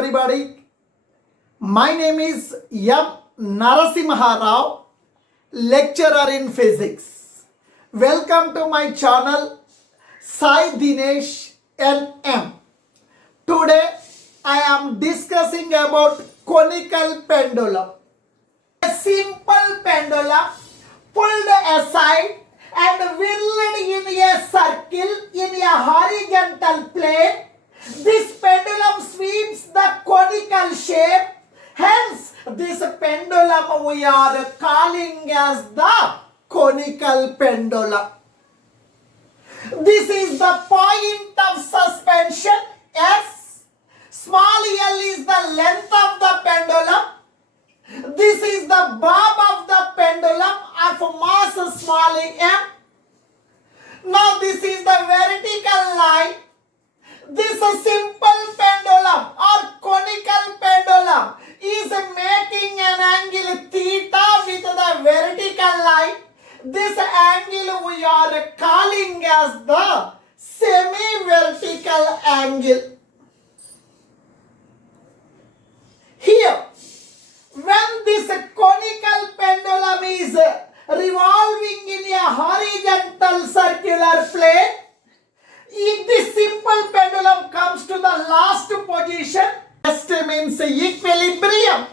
Everybody, my name is Narasimha, lecturer in physics. Welcome to my channel Sai Dinesh NM. Today I am discussing about conical pendulum. A simple pendulum pulled aside and whirled in a circle in a horizontal plane. This pendulum sweeps the conical shape. Hence, this pendulum we are calling as the conical pendulum. This is the point of suspension S. Small l is the length of the pendulum. This is the bob of the pendulum of mass small m. Now this is the vertical line. This simple pendulum or conical pendulum is making an angle theta with the vertical line. This angle we are calling as the semi-vertical angle. Here, when this conical pendulum is revolving in a horizontal circular plane, if this simple pendulum comes to the last position, rest means equilibrium.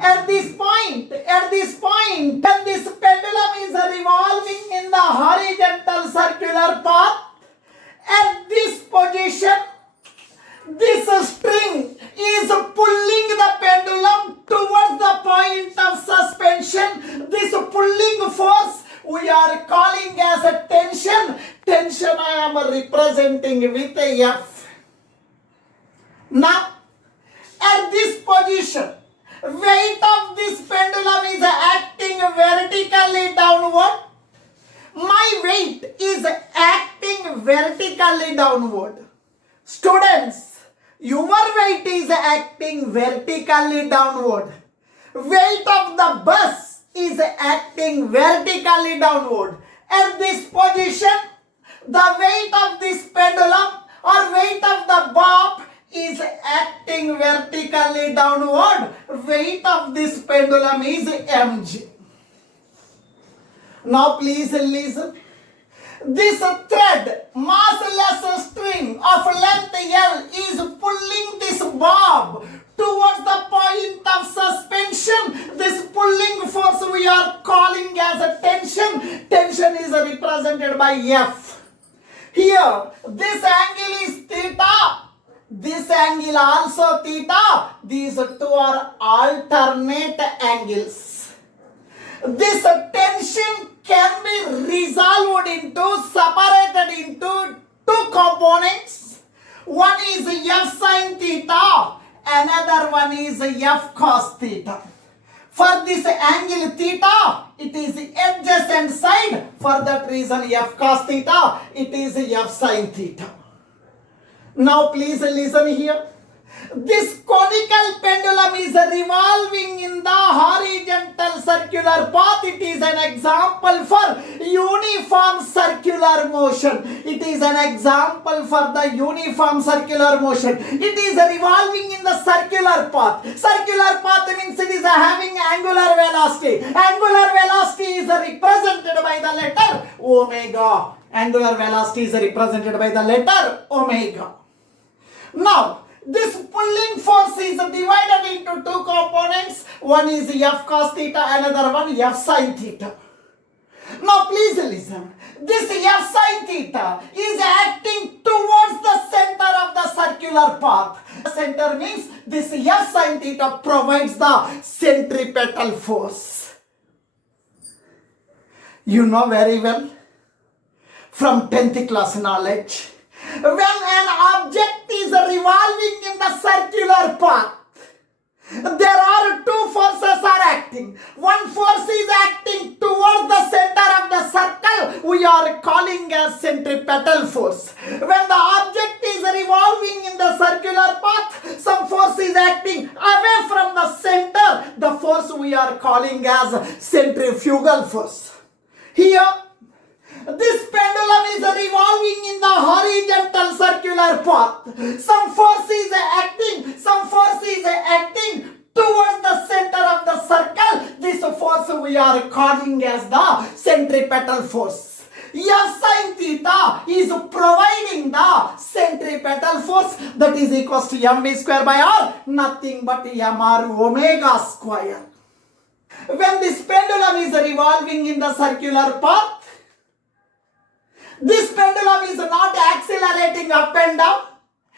At this point, when this pendulum is revolving in the horizontal circular path, at this position, this string is pulling the pendulum towards the point of suspension. This pulling force we are calling as a tension. Tension I am representing with a F. Now, at this position, weight of this pendulum is acting vertically downward. My weight is acting vertically downward. Students, your weight is acting vertically downward. Weight of the bus is acting vertically downward. At this position, the weight of this pendulum or weight of the bob is acting vertically downward. Weight of this pendulum is mg. Now please listen. This thread, massless string of length L is pulling this bob towards the point of suspension. This pulling force we are calling as a tension. Tension is represented by F. Here, this angle is theta. This angle also theta. These two are alternate angles. This tension can be separated into two components. One is F sin theta, another one is F cos theta. For this angle theta, it is adjacent side. For that reason, F cos theta, it is F sin theta. Now please listen here. This conical pendulum is revolving in the horizontal circular path. It is an example for uniform circular motion. It is an example for the uniform circular motion. It is revolving in the circular path. Circular path means it is having angular velocity. Angular velocity is represented by the letter omega. Angular velocity is represented by the letter omega. Now, this pulling force is divided into two components. One is F cos theta, another one F sin theta. Now please listen. This F sin theta is acting towards the center of the circular path. Center means this F sin theta provides the centripetal force. You know very well from 10th class knowledge. When an object is revolving in the circular path, there are two forces are acting. One force is acting towards the center of the circle. We are calling as centripetal force. When the object is revolving in the circular path, some force is acting away from the center. The force we are calling as centrifugal force. Here, This pendulum is revolving in the horizontal circular path. Some force is acting towards the center of the circle. This force we are calling as the centripetal force. F sin theta is providing the centripetal force, that is equals to mv square by r, nothing but mr omega square. When this pendulum is revolving in the circular path, this pendulum is not accelerating up and down.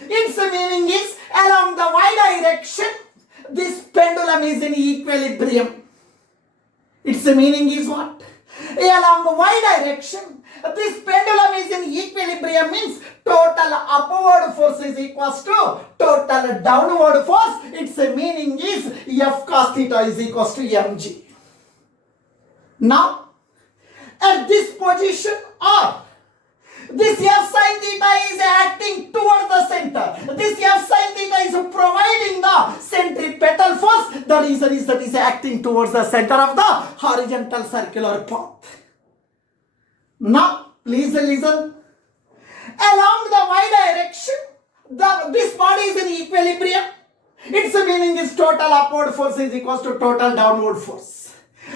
Its meaning is along the y direction, this pendulum is in equilibrium. Its meaning is what? Along the y direction, this pendulum is in equilibrium means total upward force is equals to total downward force. Its meaning is F cos theta is equals to mg. Now, at this position R, this F sin theta is acting towards the center. This F sin theta is providing the centripetal force. The reason is that is acting towards the center of the horizontal circular path. Now, please listen. Along the y direction, this body is in equilibrium. Its meaning is total upward force is equals to total downward force.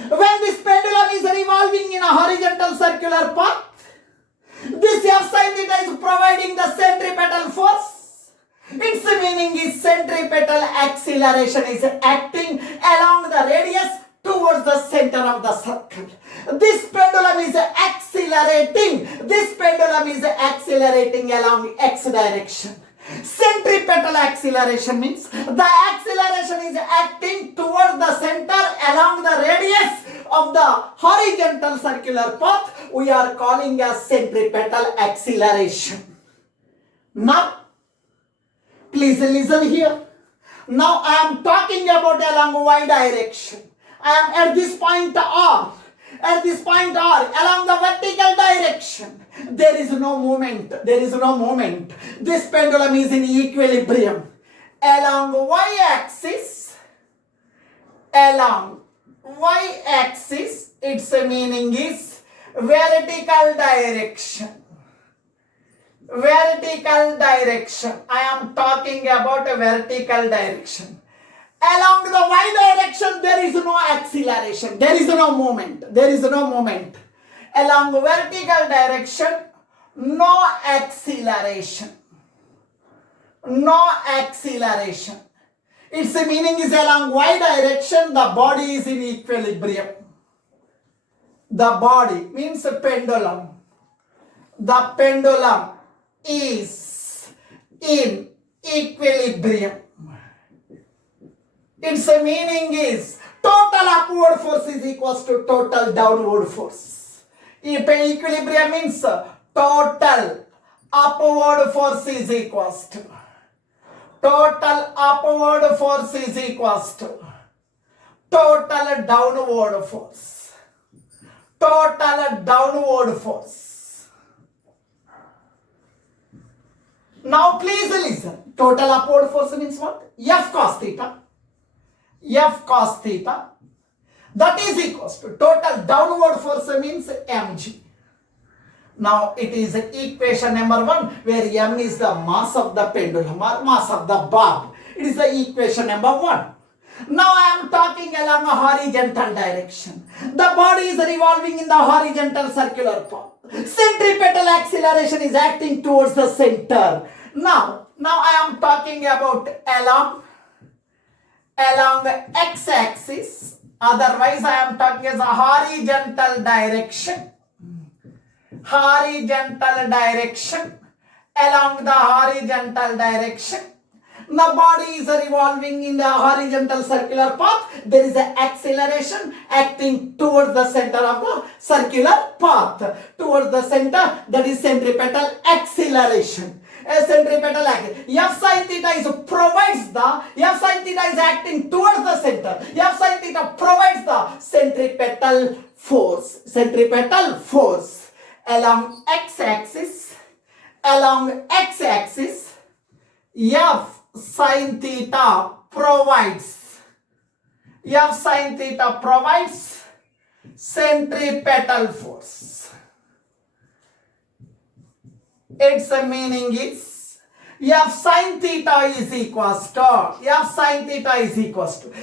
When this pendulum is revolving in a horizontal circular path, this F sin theta is providing the centripetal force. Its meaning is centripetal acceleration is acting along the radius towards the center of the circle. This pendulum is accelerating. This pendulum is accelerating along x direction. Centripetal acceleration means the acceleration is acting towards the center along the radius of the horizontal circular path. We are calling as centripetal acceleration. Now, please listen here. Now I am talking about along y direction. I am at this point R. At this point R, along the vertical direction, there is no movement. There is no movement. This pendulum is in equilibrium. Along y-axis, its meaning is vertical direction. Vertical direction. I am talking about a vertical direction. Along the y direction, there is no acceleration. There is no movement. There is no movement. Along vertical direction, no acceleration. No acceleration. Its meaning is along y direction, the body is in equilibrium. The body means a pendulum. The pendulum is in equilibrium. Its meaning is total upward force is equals to total downward force. Equilibrium means total upward force is equals to total upward force is equals to total downward force. Total downward force. Now please listen. Total upward force means what? F cos theta. F cos theta, that is equals to total downward force means mg. Now it is equation number 1 where m is the mass of the pendulum or mass of the bob. It is the equation number 1. Now I am talking along a horizontal direction. The body is revolving in the horizontal circular path. Centripetal acceleration is acting towards the center. Now I am talking about along x-axis, otherwise I am talking as a horizontal direction. Horizontal direction, along the horizontal direction. The body is revolving in the horizontal circular path. There is an acceleration acting towards the center of the circular path. Towards the center, that is centripetal acceleration. Centripetal acceleration. F sin theta F sin theta is acting towards the center. F sin theta provides the centripetal force. Centripetal force along x-axis. Along x-axis, F sin theta provides centripetal force. its meaning is F sin theta is equals to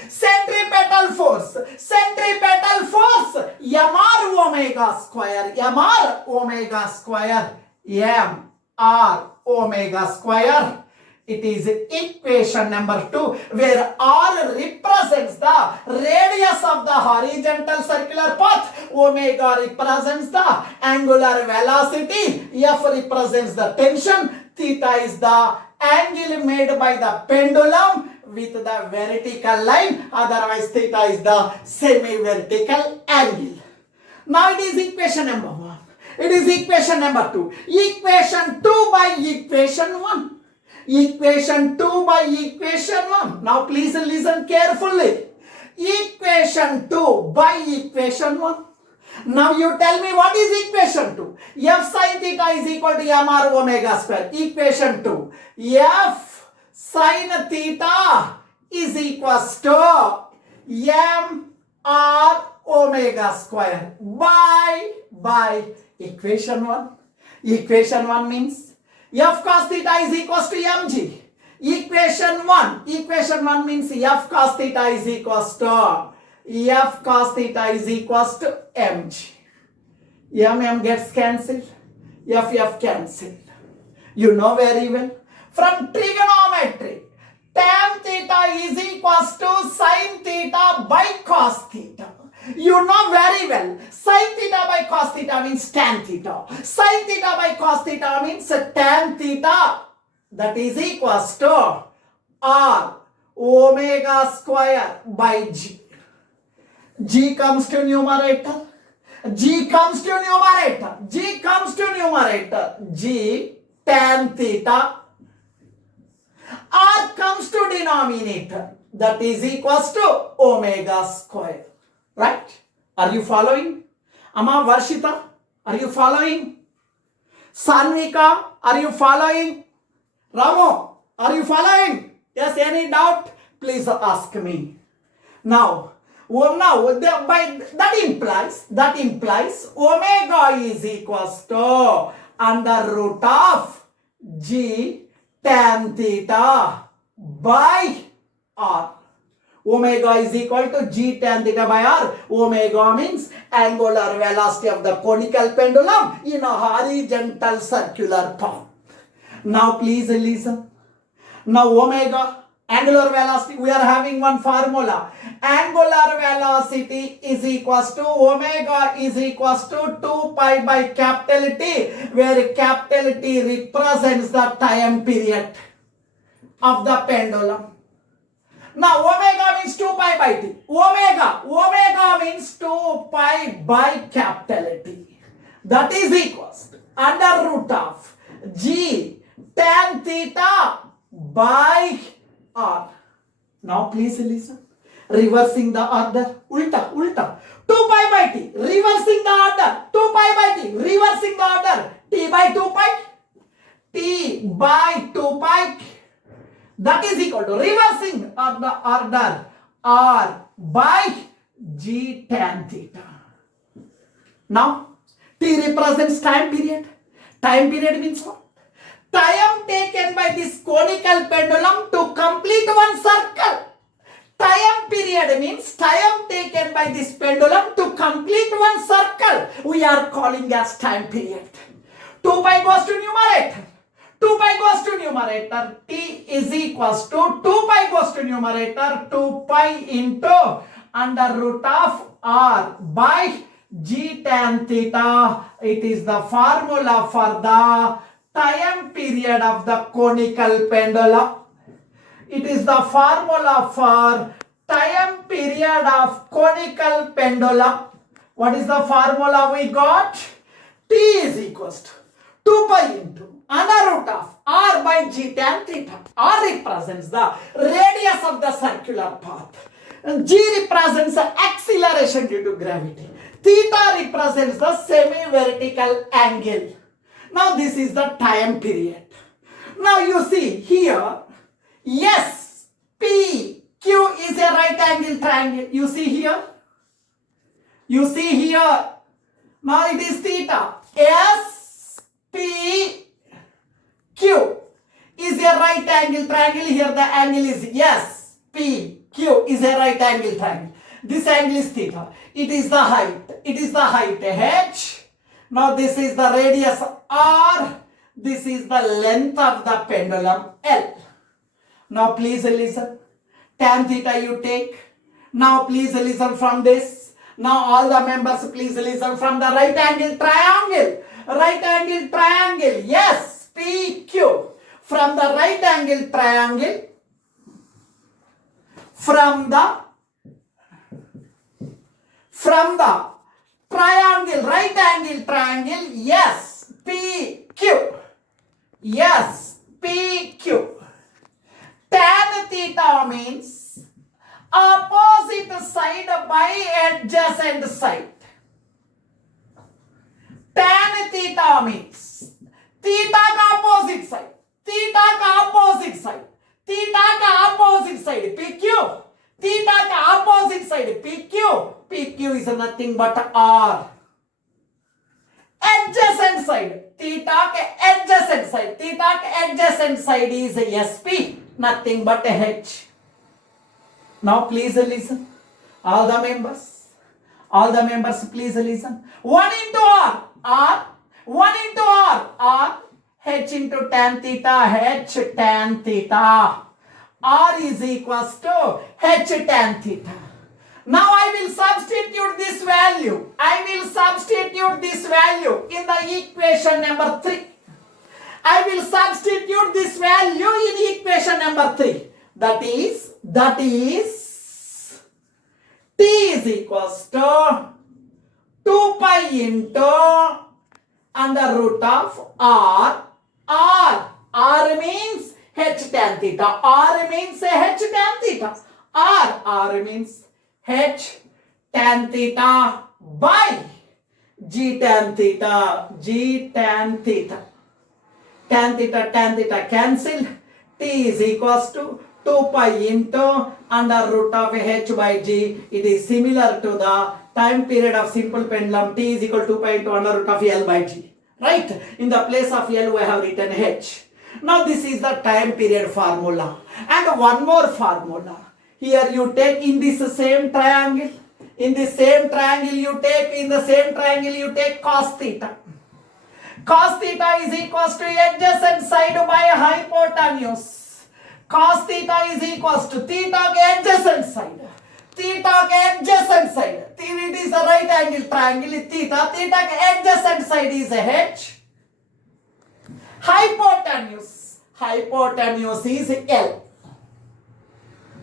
centripetal force mr omega square It is equation number 2, where R represents the radius of the horizontal circular path, omega represents the angular velocity, F represents the tension, theta is the angle made by the pendulum with the vertical line, otherwise theta is the semi-vertical angle. Now it is equation number 1. It is equation number 2. Equation 2 by equation 1. Equation 2 by equation 1. Now please listen carefully. Equation 2 by equation 1. Now you tell me what is equation 2? F sin theta is equal to mr omega square. Equation 2. F sin theta is equals to mr omega square by equation 1. Equation 1 means F cos theta is equals to mg. Equation 1 means F cos theta is equals to mg. M gets cancelled. F cancelled. You know very well. From trigonometry, tan theta is equals to sin theta by cos theta. You know very well. Sin theta by cos theta means tan theta. Sin theta by cos theta means tan theta. That is equals to R omega square by G. G comes to numerator. G tan theta. R comes to denominator. That is equals to omega square. Right? Are you following? Amma Varshita, are you following? Sanvika, are you following? Ramo, are you following? Yes, any doubt? Please ask me. Now that implies omega is equals to under root of G tan theta by R. Omega is equal to G tan theta by R. Omega means angular velocity of the conical pendulum in a horizontal circular path. Now please listen. Now omega, angular velocity, we are having one formula. Angular velocity is equals to omega is equals to 2 pi by capital T, where capital T represents the time period of the pendulum. Now omega means 2 pi by T. Omega means 2 pi by capital T. That is equals to under root of G tan theta by R. Now please listen. Reversing the order. Ulta. 2 pi by T. Reversing the order. 2 pi by T. Reversing the order. T by 2 pi. T by 2 pi. That is equal to reversing of the order R by G tan theta. Now T represents time period. Time period means what? Time taken by this conical pendulum to complete one circle. Time period means time taken by this pendulum to complete one circle. We are calling as time period. 2 pi goes to numerator. 2 pi goes to numerator. T is equals to 2 pi goes to numerator. 2 pi into under root of R by G tan theta. It is the formula for the time period of the conical pendulum. It is the formula for time period of conical pendulum. What is the formula we got? T is equals to 2 pi into under root of R by G tan theta. R represents the radius of the circular path. And G represents the acceleration due to gravity. Theta represents the semi-vertical angle. Now this is the time period. Now you see here, S, P, Q is a right angle triangle. You see here? Now it is theta. S, P, Q is a right angle triangle. Here the angle is yes. P, Q is a right angle triangle. This angle is theta. It is the height. It is the height H. Now this is the radius R. This is the length of the pendulum L. Now please listen. Tan theta you take. Now please listen from this. Now all the members please listen from the right angle triangle. Right angle triangle. Yes. PQ. From the right angle triangle. From the triangle. Right angle triangle. Yes. PQ. Yes. PQ. Tan theta means opposite side by adjacent side. Tan theta means theta का opposite side. Theta का opposite side. Theta का opposite side. PQ. Theta का opposite side. PQ. PQ is nothing but R. Adjacent side. Theta के adjacent side. Theta के adjacent side is SP. Nothing but H. Now please listen. All the members please listen. 1 into R. R. 1 into R. R. H into tan theta. H tan theta. R is equals to H tan theta. Now I will substitute this value. In the equation number 3. I will substitute this value in equation number 3. That is T is equals to 2 pi into under root of R. R means H tan theta. R means H tan theta. R means H tan theta by G tan theta. G tan theta. Tan theta cancelled. T is equals to 2 pi into under root of H by G. It is similar to the time period of simple pendulum. T is equal to 2 pi into under root of L by G. Right? In the place of L we have written H. Now this is the time period formula. And one more formula. Here you take in this same triangle. In the same triangle you take cos theta. Cos theta is equals to adjacent side by hypotenuse. Cos theta is equals to theta adjacent side. Theta adjacent side. It is a right angle triangle. Theta adjacent side is H. Hypotenuse is L.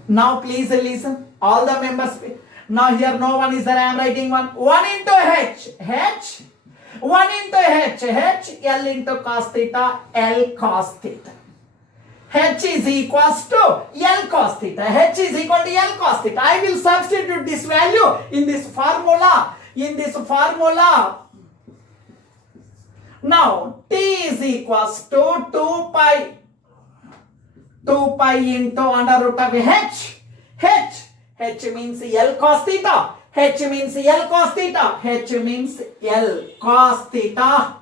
Now please listen. All the members. Now here no one is there. I am writing 1. 1 into H. 1 into H. L into cos theta. L cos theta. H is equals to L cos theta. H is equal to L cos theta. I will substitute this value in this formula. Now T is equals to 2 pi into under root of H. H means L cos theta. H means L cos theta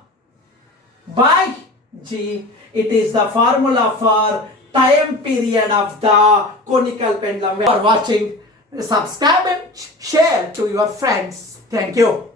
by G. It is the formula for time period of the conical pendulum. For watching, subscribe and share to your friends. Thank you.